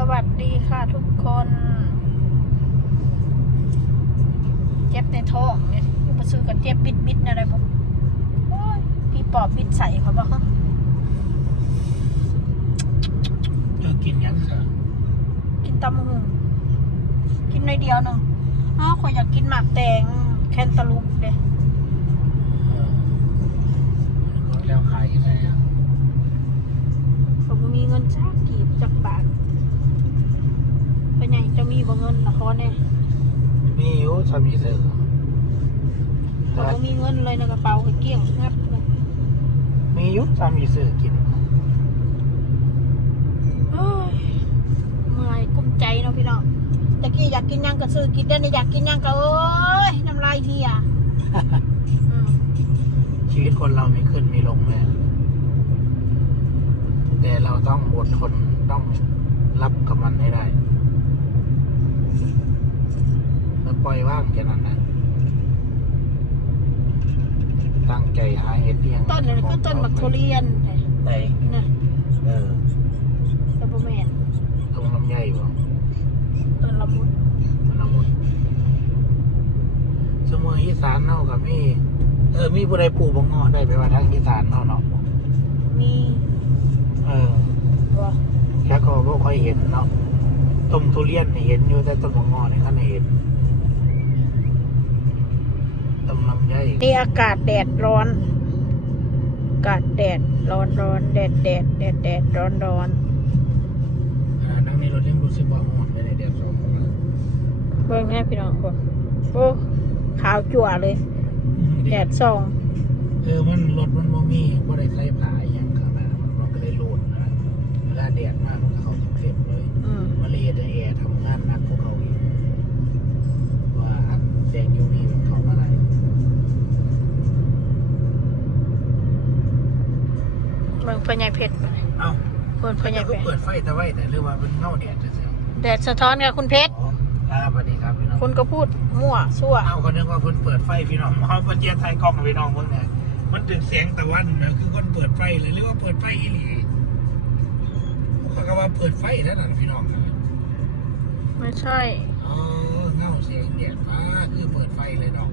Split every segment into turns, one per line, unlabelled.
สวัสดีค่ะทุกคน เจ็บในท้องเนี่ยมาซื้อกันเจ็บบิดบิดๆอะไรบอกโอ้ยพี่ปอบบิดใส่เขาบอกฮะ
เออกินยังซะ
กินตำมะฮุงกินหน่อยเดียวหนึงอ้าวขอยอยากกินหมากแตงแคนตาลูปเด้
เออแล้วขายยังไงอะ
ผมบ่มีเงินชักกีบจักบาท เป็นไงจะมีบ่เงินละครเนี่ย
มีอยู่สามีเธอ
ผมบ่มีเงินเลยในกระเป๋าให้เกลี้ยงงับเลย
มีอยู่สามีเธอกิน
เอ้ยเมื่อยกุ้มใจเนาะพี่น้องตะกี้อยากกินหยังก็ซื้อกินได้นี่อยากกินหยังก็เอ้ยน้ำลายเฮียอืม
ชีวิตคนเรามีขึ้นมีลงแม่แต่เราต้องอดทนต้องรับกับมันให้ได้แล้วปล่อยว่างแค่นั้นนะตั้งใจหาเห็ดเลี้ยง
ต้นนี่ก็ต้นบักทุเรียน
ไหน
นะ
เออ
แต่บ่แม่น
ตรงลำไยบ่
ต้นละมุด
มันละมุนสมุนอีสานเนาะกับมีเออ มีผู้ใดปลูกบงงอได้ไปว่าทางอีสานเนาะเนาะ
มี
เออ
บ่
แค่ก็บ่ค่อยเห็นเนาะต้นทุเรียนนี่เห็นอยู่แต่ต้นบงงอนี่คันเห็น ต้นลำไย
นี่อากาศแดดร้อน อากาศแดดร้อนร้อนแดดแดดแดดแดดร้อนร้อน
อ่านั่งในรถยังรู้สึกว่าร้อนเลยในแดดสองโมงแล้ว
เบิ่งแน่พี่น้องคนโอ้ขาวจั่วเลย แดดส่อง
เออมันรถมันบ่มีบ่ได้ใส่ผ้าอหย่างข้างหน้ามันมันก็เลยโลดนะเวลาแดดมากมันก็เข้าเต็มๆเลย
อืม
มาเลยจะแอร์ทำงานหนักพวกเขาอีกว่าอันแดงยูวีมันเข้ามาไหน
เบิ่ง พ่อใหญ่เพชร
เอ้า
คนพ่อใหญ่
ก็
เพชร
เปิดไฟแต่ไว้แต่หรือว่าเป็นเงาแดดจะเสีย
แดดสะท้อนกับคุณเพชร
อ๋ออ่าสวัสดีครับพี่น้อง
คุณก็พูดมั่วซั่ว
เอาคนนึกว่าเพิ่นเปิดไฟพี่น้องเอาเพิ่นเจียไทยกล้องพี่น้องเพิ่นเนี่ยมันถึงเสียงตะวันนะคือคนเปิดไฟเลยหรือว่าเปิดไฟอีหลีเขาก็ว่าเปิดไฟแล้วนั่นพี่น้อง
ไม่ใช่
อ๋อเงาเสียงแดดฟ้าคือเปิดไฟเลยเนาะ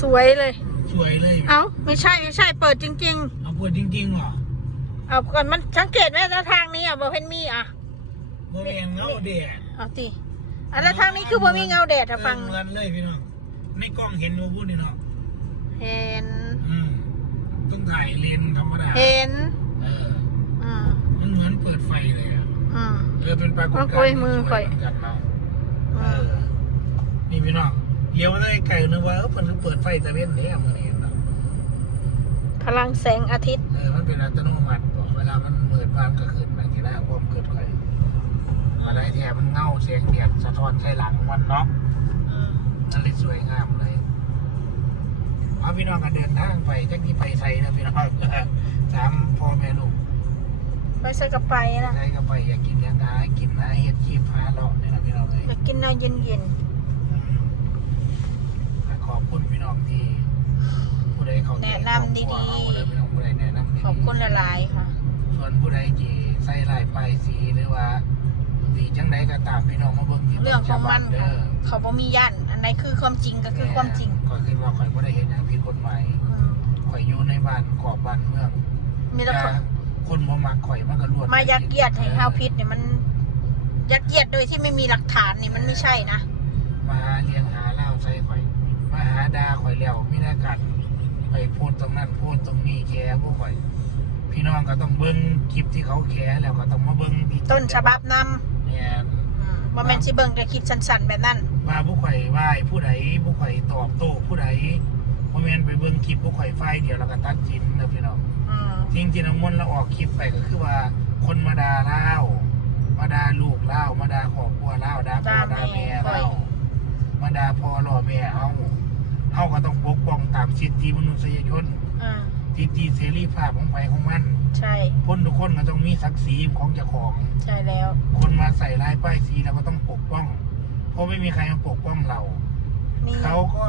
สวยเลย
สวยเลย
เอ้า ไม่ใช่ไม่ใช่เปิดจริง
เอาเปิดจริงๆเหรอ
เอาก่อนมันสังเกตไหมแล้วทางนี้อะบ่เห็นมีอะ
โมเมนเงาแดด
เอาติอะแล้วทางนี้คือบ่มีเงาแดดถ้าฟัง
เออเหมือนเลยพี่น้องในกล้องเห็นโมพูดนี่เนาะ
เห็น
อืมต้องถ่ายเลนส์ธรรมดา
เห็น
เออ
อืม
มันเหมือนเปิดไฟเลยอะ
อืม
เออเป็นปรากฏการ
โอ้ย
ณ์
มือ
ที่ส
ข่
ว
อย
ยเหมือนกันเนาะเอ
อืม
อนี่พี่น้องเลี้ยวมาได้ไกลนึกว่าเออเพิ่นเปิดไฟตะเวนเนี่ยมันเห็นเนาะ
พลังแสงอาทิตย์
เออมันเป็นอัตโนมัติบอกเว ลามันเปิดฟ้ามันก็ขึ้นไปที่หน้าความเกิดไฟมาได้แถมันเงาเสียงแดดสะท้อนใส่หลังมันเนาะ
อืม
นั่นเลยสวยงามเลยเอาพี่น้องกันเดินทางไปจากที่ไปไทยนะพี่น้องสามพ่อแม่ลูก
ไปใส่กระไปนะ
ไทยก็ไปอยากกินยังไงกินนะเฮ็ดชีพพาเลาะเนี่ยนะพี่น้องเลย
อยากกินน้ำเย็น
อืมขอบคุณพี่น้องที่ผู้ใดเขาใจครอบครัวเอาเลยพี่น้องผู้ใดแนะนำดี
ๆขอบคุณหลายๆค่ะ
ส่วนผู้ใดที่ใส่ลายป้ายสีหรือว่าสีจังใดก็ตามพี่น้องมาเบิ่งที่
เรื่องของมัน
เด้อ
เขาบ่มียันอันใดคือความจริงก็คือความจริง
ก็คือว่าข่อยบ่ได้เห็นอย่างผิดกฎหมาย
อืม
ข่อยอยู่ในบ้านกอบบ้านเมือง
มีแต่คน
คนบ่มักข่อยมันก็รวด
มายัดเยียดให้เฮาพิษเนี่ยมัน ยัดเยียดโดยที่ไม่มีหลักฐานนี่มันไม่ใช่นะ
มาหาเลี้ยงหาเหล้าใส่ข่อยมาหาด่าข่อยแล้วมีหน้ากันไปพูดตรงนั้นพูดตรงนี้แกพวกข่อย พี่น้องก็ต้องเบิ่งคลิปที่เขาแคแล้วก็ต้องมาเบิ่งที่
ต้นฉบับนำ
เนี่ย
อืมบ่แม่นสิเบิ่งแต่คลิปสั้นๆแบบนั้น
ว่าผู้ข่อยไหว้ผู้ใดผู้ข่อยตอบโต้ผู้ใดบ่แม่นไปเบิ่งคลิปผู้ข่อยไฟเดียวแล้วก็ตัดสินนะพี่น้อง
อืม
จริงที่น้ำมนต์เราออกคลิปไปก็คือว่า คนมาด่าเล่าวมาด่าลูกเล่าวมาด่าครอบครัวเล่าวด่าพ่อด่าแม่เล่าวมาด่าพ่อรอแม่เฮาเฮาก็ต้องปกป้องตามสิทธิมนุษยชน
อืม
สิทธิเสรีภาพของไปของมัน
ใช่
คนทุกคนก็ต้องมีศักดิ์ศรีของเจ้าของ
ใช่แล้ว
คนมาใส่ร้ายป้ายสีเราก็ต้องปกป้อง เพราะไม่มีใครมาปกป้องเรา
นี่
เขาก็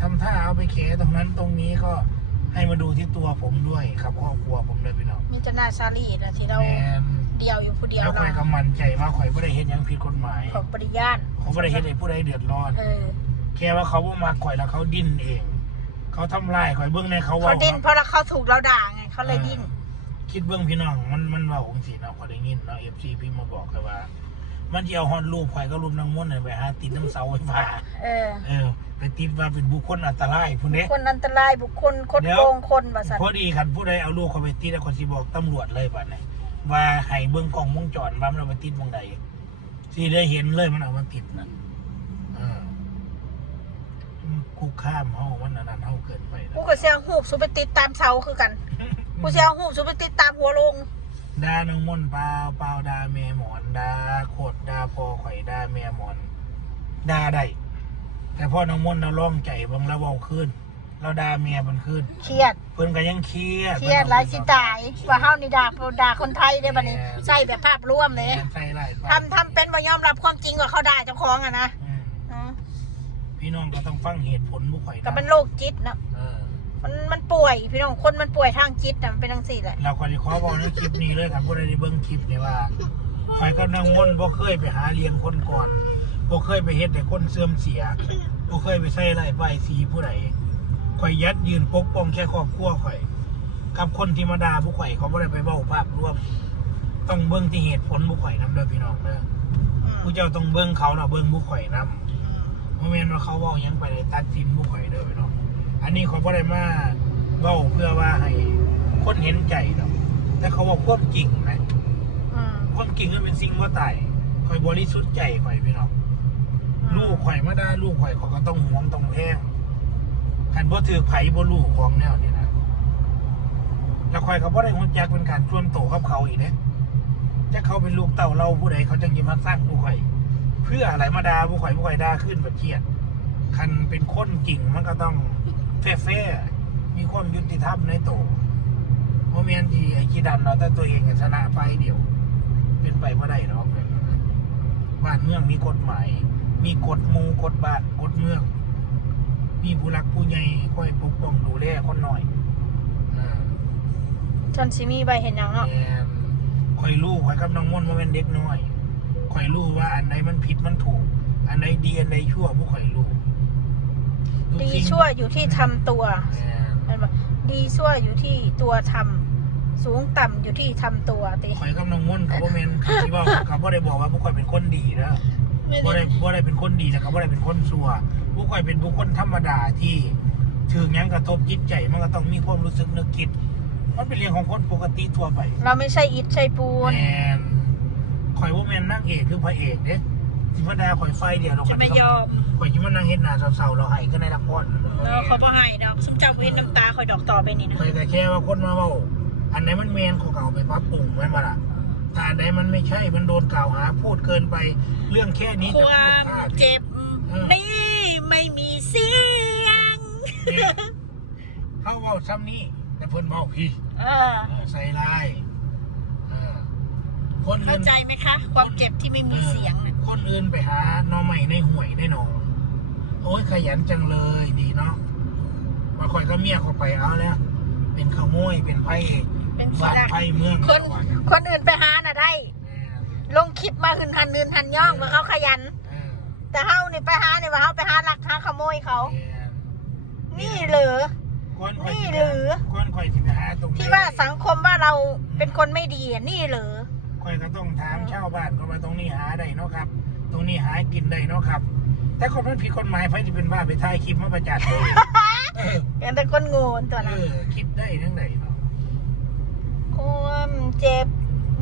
ทำท่าเอาไปแขตรงนั้นตรงนี้ก็ให้มาดูที่ตัวผมด้วยครับครอบครัวผมเลยพี่น้อง
มีแตหนาซาลีนะที่เรา
แมน
เดียวอยู่ผู้เดียว
แล้วข่อย
เนาะ
ก็มั่นใจว่าข่อยบ่ได้เฮ็ดหยังผิดกฎหมาย
ของปริญาต
เขาบ่ได้เฮ็ดให้ผู้ใดเดือดร้อน
เออ
แค่ว่าเขาบ่มาข่อยแล้วเขาดิ้นเอง เขาทำลายข่อยเบิ่งในเขา
เขา
เว้า
ดิ้นเพราะเราเขาถูกเราด่าไงเขาเลยดิ้น
คิดเบิ่งพี่น้องมันมันเว้าจังซี่เนาะข่อยได้ยินเนาะ FC พี่มาบอกแค่ว่า มันสิเอาฮอดรูปข่อยก็รูปนางมนต์น่ะไปหาติดน้ำเสาไฟฟ้า
เออ
เออ ไปติดว่าเป็นบุคคลอันตรายพุ่นเด้
คนอันตรายบุคคลคด
เดี๋ยว
โกงคนบาสัน
พอดีคันผู้ใดเอาลูกเขาไปติดแล้วคนสิบอกตำรวจเลยบัดนี้ว่าให้เบิ่งกล้องวงจรว่ามันเอาไปติดตรงใดสิได้เห็นเลยมันเอามาติดนั่นเออมัน คุกข้ามเฮามันอันนั้นเฮาเกินไปนะ
กูก็เสียหูบสุไปติดตามเสาคือกัน กูเสียหูบสุไปติดตามหัวลง
ด่าน้องมนต์เปล่าเปล่าด่าแม่หมอนด่าโคตรด่าพ่อข่อยด่าแม่หมอนด่าได้แต่พ่อน้องมนต์เราร้องใจเบางเราเว้าขึ้น เราด่าแม่มันขึ้น
เครียด
เพิ่นก็ยังเครียด
เครียดหลายสิตายว่าเฮานี่ด่าด่าคนไทยได้บัดนี้ใช่แบบภาพรวมเลย
ใส่ไล่ไป
ทำทำเป็นบ่ยอมรับความจริงว่าเขาด่าเจ้าของอะนะ
อืม
อืม
พี่น้องก็ต้องฟังเหตุ ผลบุคคล
ก็มันโรคจิตเนาะ
เออ
มันมันป่วยพี่น้องคนมันป่วยทางจิตน่ะมันเป็นจังซี่แหละ
เราควรจะขอบอกในคลิปนี้เลยครับผู้ใดได้เบิ่งคลิปเนี่ยว่าข่อยกับนางม่อนบ่เคยไปหาเลี้ยงคนก่อนบ่เคยไปเฮ็ดให้คนเสื่อมเสียบ่เคยไปใส่ไล่ป้ายสีผู้ใดข่อยยัดยืนปกป้องแค่ครอบครัวข่อย กับคนที่มาด่าผู้ข่อยเขาบ่ได้ไปเว้าภาพรวม ต้องเบิ่งที่เหตุผลผู้ข่อยนํเด้อพี่น้องเด้อผู้เจ้าต้องเบิ่งเขาเนาะเบิ่งผู้ข่อยนํ บ่แม่นว่าเขาเว้าหยังไปเลยตัดสินผู้ข่อยเด้อพี่น้องอันนี้เขาบ่ได้มาเว้าเพื่อว่าให้คนเห็นใจดอกแต่เขาบอกความจริงนะ
อืม
ความจริงมันเป็นสิ่งบ่ตายข่อยบริสุทธิ์ใจข่อยพี่น้องลูกข่อยมาได้ลูกข่อยเขาก็ต้องหวงต้องแพงคันบ่ถือไผบ่ลูกของแนวนี้นะแล้วข่อยก็บ่ได้รู้จักเป็นการชวนโตกับเขาอีกนะจะเขาเป็นลูกเต้าเราผู้ใดเขาจังสิมาสร้างผู้ข่อย เพื่ออะไรมาด่าผู้ข่อยผู้ข่อยด่าขึ้นแบบเครียดคันเป็นคนจริงมันก็ต้องแฟร์ๆมีความยุติธรรมในโตวโมเมนที่ไอ้กีดันเราะแต่ตัวเองก็ชนะไปเดียว เป็นไปไม่ได้หรอกบ้านเมืองมีกฎหมาย มีกฎหมู่กฎบ้านกฎเมือง มีผู้รักผู้ใหญ่คอยปกป้องดูแลคนหน่อยอ่า
จนสิมีใบเห็นหยังเนาะ
แม่นคอยรู้คอยกับน้องม่อนโมเมนเด็กน้อย คอยรู้ว่าอันไหนมันผิดมันถูก อันไหนดีอันไหนชั่วผู้คอยรู้ทุก
ดี
สิ่ง
ชั่วอยู่ที่ทำตัว
แม่น
แม่นบ่ดีชั่วอยู่ที่ตัวทำสูงต่ำอยู่ที่ทำตัวติ
ข่อยกับน้องม่อนกับโบเมนที่บอกเขาบ่ได้บอกว่าพวกข่อยเป็นคนดีนะบ่ได้บ่ได้เป็นคนดีแต่เขาบ่ได้เป็นคนชั่วพวกข่อยเป็นบุคคลธรรมดาที่ถึงหยังกระทบจิตใจมันก็ต้องมีความรู้สึกนึกคิด มันเป็นเรื่องของคนปกติทั่วไป
เราไม่ใช่อิฐใช่ปูน
แมน ข่อยบ่แม่นนางเอกคือพระเอกเด้สิมาด่าข่อยไฟเดียวเรา
จะไม่ยอม
ข่อยสิมานั่งเฮ็ดหน้าเศร้าๆเราให้ก็ในละคร
เออเขาบ่ให้ดอกสมเจ้าเว้นน้ำตาคอยดอกต่อไปนี่นะ
ข่อยก็แค่ว่าคนมาเว้าอันไหนมันแม่นเขาก็เอาไปปรับปรุงแม่นบ่ล่ะถ้าอันใดมันไม่ใช่มันโดนกล่าวหาพูดเกินไปเรื่องแค่นี้
ค
จะพู
วา
ด
ม
พลาด
เจ็บนี่ไม่มีเสียง
เนี่ยเขาเว้าซ้ำนี้แต่เพิ่นเว้าพี่
เออ
เออใส่ลายเออ คนอื่
เข้านใจไหมคะ ความเจ็บที่ไม่มีเสียงน่ะ
คนอื่นไปหาหน่อใหม่ในห่วยในหนอง โอ้ยขยันจังเลยดีเนาะมาคอยก็เมียเขาไปเอาแล้ว เป็นขโมยเป็นไพ่
เป็นขี้
บ้าน
รัก
ไพ่เมือง
คนคนอื่นไปหาน่ะได้
แม่
ลงคลิปมาหืนหันนืนหันย่องว่าเขาขยัน
เออ
แต่เฮานี่ไปหาเนี่ยว่าเฮาไปหาลักหาขโมยเขา
แม่
นี่เหรือ
ก้อนข่อย
นี่
สิ
หรือ
ก้อนข่อยสิไปหาตรงไหน
ที่ว่าสังคมว่าเราเป็นคนไม่ดีอะนี่เหรือ
ข่อยก็ต้องถามชาวบ้านก็ว่าตรงนี้หาได้เนาะครับ ตรงนี้หากินได้เนาะครับ แต่คนมันผิดกฎหมายไพ่ที่เป็นบ้าไปถ่ายคลิปมาประจานเลยเออ
เป็นแต่คนโง่ตัว
เอ
นั้น
อคิดได้ทั้งไหนเนาะ
ความเจ็บ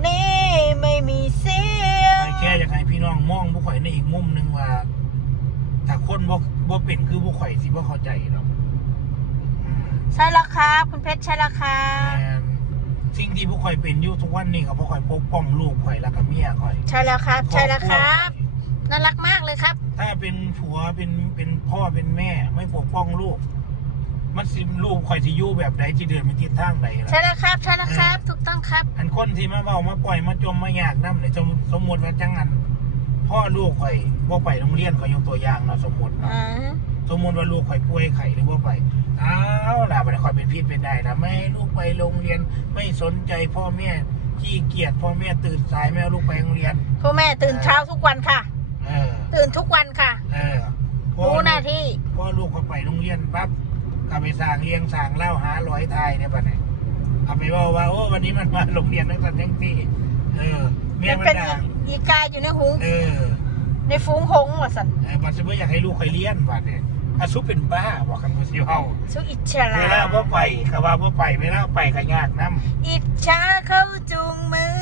นี่ไม่มีเสียง
ข่อยแค่อยากให้พี่น้องมองผู้ข่อยในอีกมุมหนึ่งว่าถ้าคนบ่บ่เป็นคือผู้ข่อยสิบ่เข้าใจหรอกอืม
ใช่แล้วครับ คุณเพชรใช่แล้วครั
แม่
บ
น สิ่งที่ผู้ข่อยเป็นอยู่ทุกวันนี้ก็เพราะข่อยปกป้องลูกข่อยแล้วก็เมียข่อย
ใช่แล้วครับ ใช่แล้วครับ
ครอบครัว
น่ารักมากเลยครับ
ถ้าเป็นผัวเป็นเป็นพ่อเป็นแม่ ไม่ปกป้องลูก มันสิลูกข่อยสิอยู่แบบใดที่เดินไปทิศทางใดล่ะ
ใช่แล้วครับ ใช่แล้วครับ ถูกต้องครับ
อันคนที่มาเว้ามาปล่อยมาจมมาอยากนำเนี่ยสมมุติว่าจังอันพ่อลูกข่อยบ่ไปโรงเรียนข่อยยกตัวอย่างเนาะสมมุติเนาะ
อ่า
สมมติว่าลูกข่อยป่วยไข้หรือว่าไปอ้าวล่ะมันข่อยเป็นพิษเป็นได้นะไม่ให้ลูกไปโรงเรียนไม่สนใจพ่อแม่ขี้เกียจพ่อแม่ตื่นสายแม่เอาลูกไปโรงเรียน
พ่อแม่ตื่นเช้าทุกวันค่ะ
เออ
ตื่นทุกวันค่ะ
เออพอ
รู้หน้าที่
พ่อลูกเขาไปโรงเรียนปั๊บก็ไปสร้างเลี้ยงสร้างเล่าหาร้อยทายเนี่ยปะเนี่ยเอาไปว่าว่าโอ้วันนี้มันมาโรงเรียนนักสัตว์ทั้งปีเออเมีย
มัน
มัน
เป็น
ด่า
อีกาอยู่ในหุง
เออ
ในฝูงหงส์ว่าสัน
เออบัดซื้ออยากให้ลูกไปเรียนบัดเนี่ย อาซุปเป็นบ้าบอกกันมาสิเฮา
สุอิจฉ
เวลา
ลา
พ่อไปก็ว่าพ่อไปเวลาไปก็ยากน้
อิจฉาเขาจูงมือ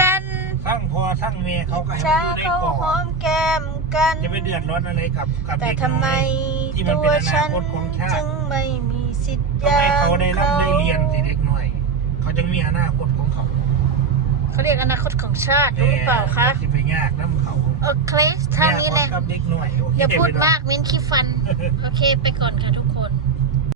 กันำ
ทั้งพ่อทั้งแม่เขาก็
อิจ
ให้
ฉา
มันอยู่ใน
เขา
กรอบ
หอมแก้มกัน
จะไปเดือดร้อนอะไรกับกับ
แต่
เด็ก
ทำไม
น้อยที่มัน
ตั
เป็น
ว
อนา
ฉัน
คตของชาติ
จึงไม่มีสิทธิ์
ทำไมเขาได้รับได้เรียนสิเด็กหน่อย เขาจึงมีอนาคตของเขา
เขาเรียกอนาคตของชาติรู้หรือเปล่าคะ
สิไปยากน้ำเขา
เออเคลสทางนี้แหละ
กับเด็กหน่อยโอเค
อย่าพูด
เวล
มากมิ้นขี้ฟัน โอเคไปก่อนค่ะทุกคน